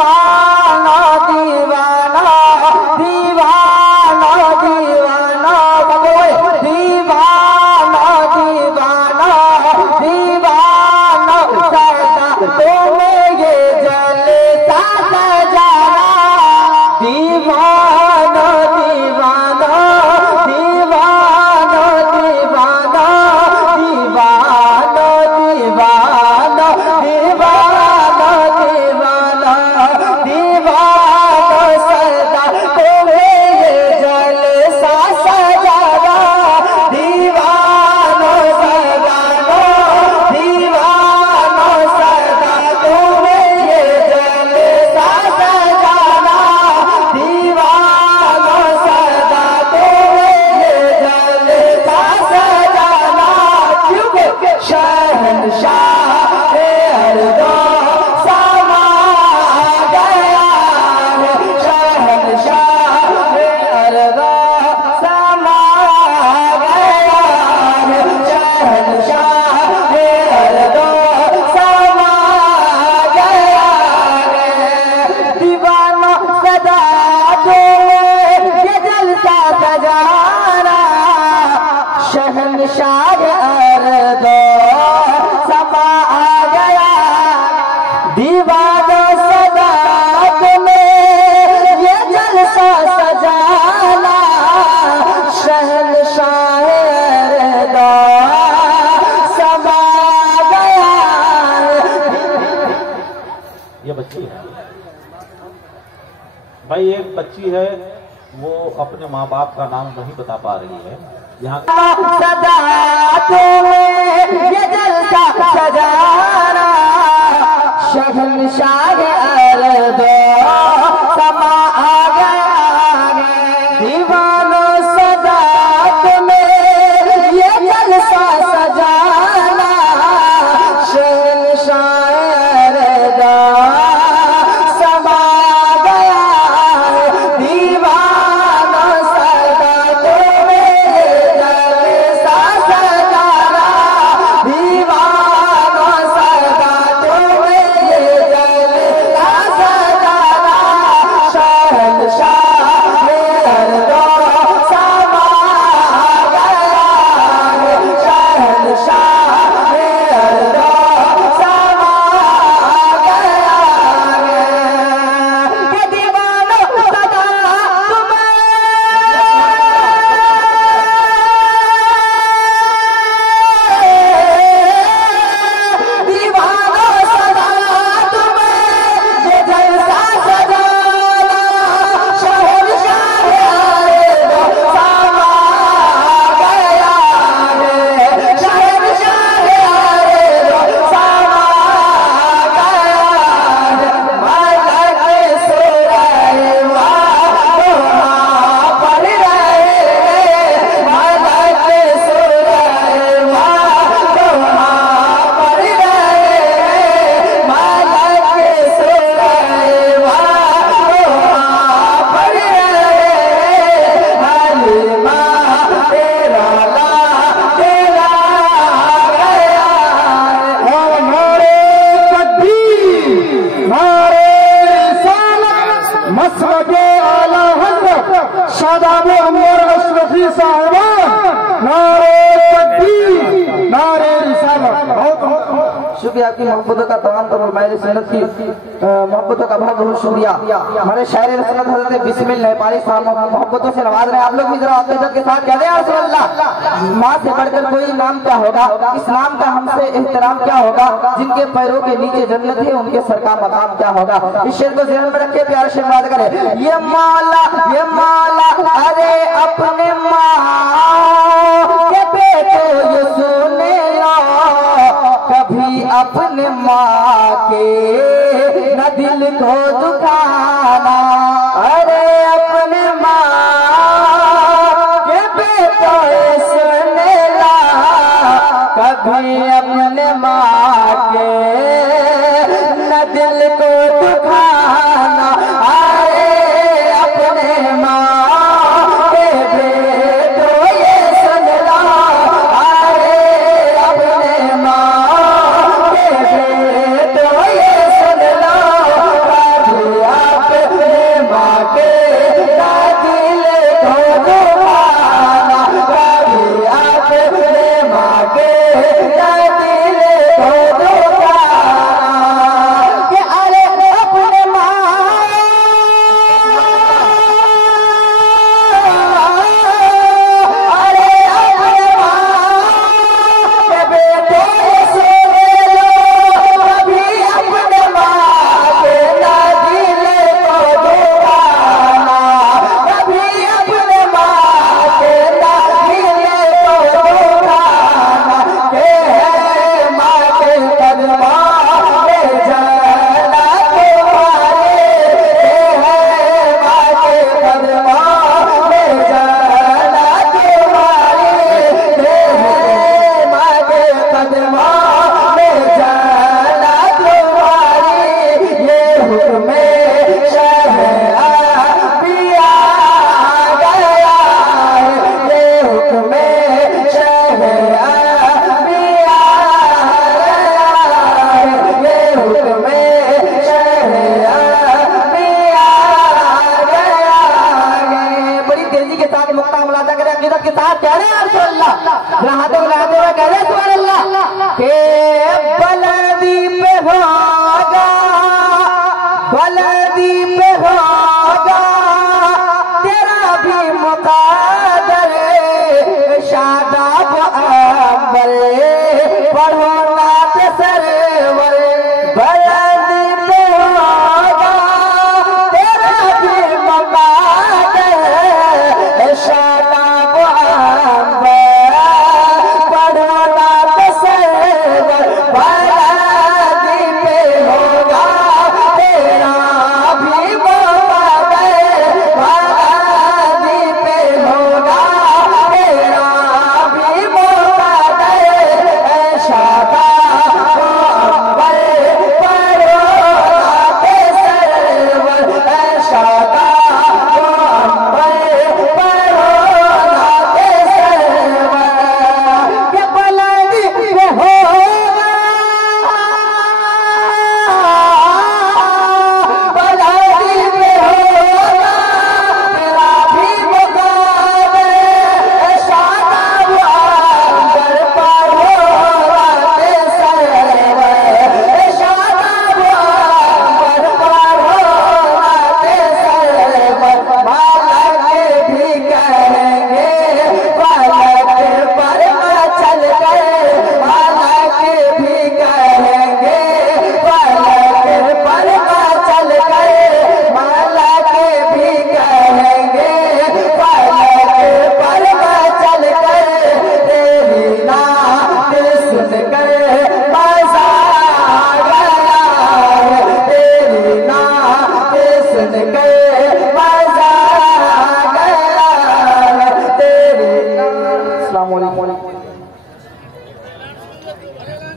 दीवाना दीवाना दीवाना दीवाना बोले दीवाना दीवाना दीवाना सदा तुम्हें ये जलसा सजाना दीवाना दीवाना दीवाना दीवाना दीवाना दीवाना दीवाना दीवाना दीवाना सदा तुम्हें ये जलसा सजाना दीवाना सजाना दीवाना सदा तुम्हें ये जलसा सजाना दीवाना सदा तुम्हें ये जलसा सजाना क्योंकि शहंशाह अर्दो समा गया है शहंशाह अर्दो समा गया है शहंशाह अर्दो समा गया है दीवाना सदा तुम्हें ये जलसा सजाना शहंशाह अर्दो समा गया दीवाना सदा तुम्हें ये जलसा सजाना शहंशाह अर्दो समा गया। ये बच्ची है भाई, एक बच्ची है वो अपने माँ बाप का नाम नहीं बता पा रही है। यहाँ सदा तुम्हें ये जलसा सजाना शहंशाह अर्दो समा गया दीवानो सदा तुम्हें ये जलसा सजाना शहंशाह अर्दो समा गया दीवानो सदा तुम्हें ये जलसा सजाना दीवानो सदा तुम्हें ये जलसा सजाना शहंशाह अर्दो समा गया शहंशाह अर्दो समा गया ये दीवानो सदा दीवानो सदा तुम्हें ये जलसा सजाना शहंशाह अर्दो समा गया है शहंशाह अर्दो समा गया है मलक सुलैमान वहाँ पर रहे मलक सुलैमान वहाँ पर रहे मलक सुलैमान वहाँ पर रहे हलीमा तेरा ला तेरा गया हमारे तकबीर नारे रिसालत मसलके आला हज़रत शादाब अमर अशरफी साहिबान नारे तकबीर नारे रिसालत। शुक्रिया आपकी मोहब्बतों का तमाम तमाम सन्नत की मोहब्बतों का बहुत बहुत शुक्रिया। हमारे शायर रसूलुल्लाह हज़रत बिस्मिल नेपाली साहब मोहब्बतों से नवाज रहे हैं। आप लोग भी जरा अपने के साथ कह दें या रसूल अल्लाह। माँ से बढ़कर कोई नाम क्या होगा, इस्लाम का हमसे एहतराम क्या होगा, जिनके पैरों के नीचे जन्नत है उनके सर का मकाम क्या होगा। इस शेर को ज़हन में रखे, प्यार से बात करें। ये माला अरे अपने माँ के बेटो ये सुने लो कभी अपने माँ के न दिल को दुखाना अरे अपने माँ के बेटो ये सुने लो कभी अपने माँ के न दिल को दुखाना अरे अपने माँ के बेटो ये सुन लो अरे अपने माँ के बेटो ये सुन लो कभी हाथों लगाते हुए कह रहे सुभान अल्लाह के बलदी पे भागा, बलदी पे भागा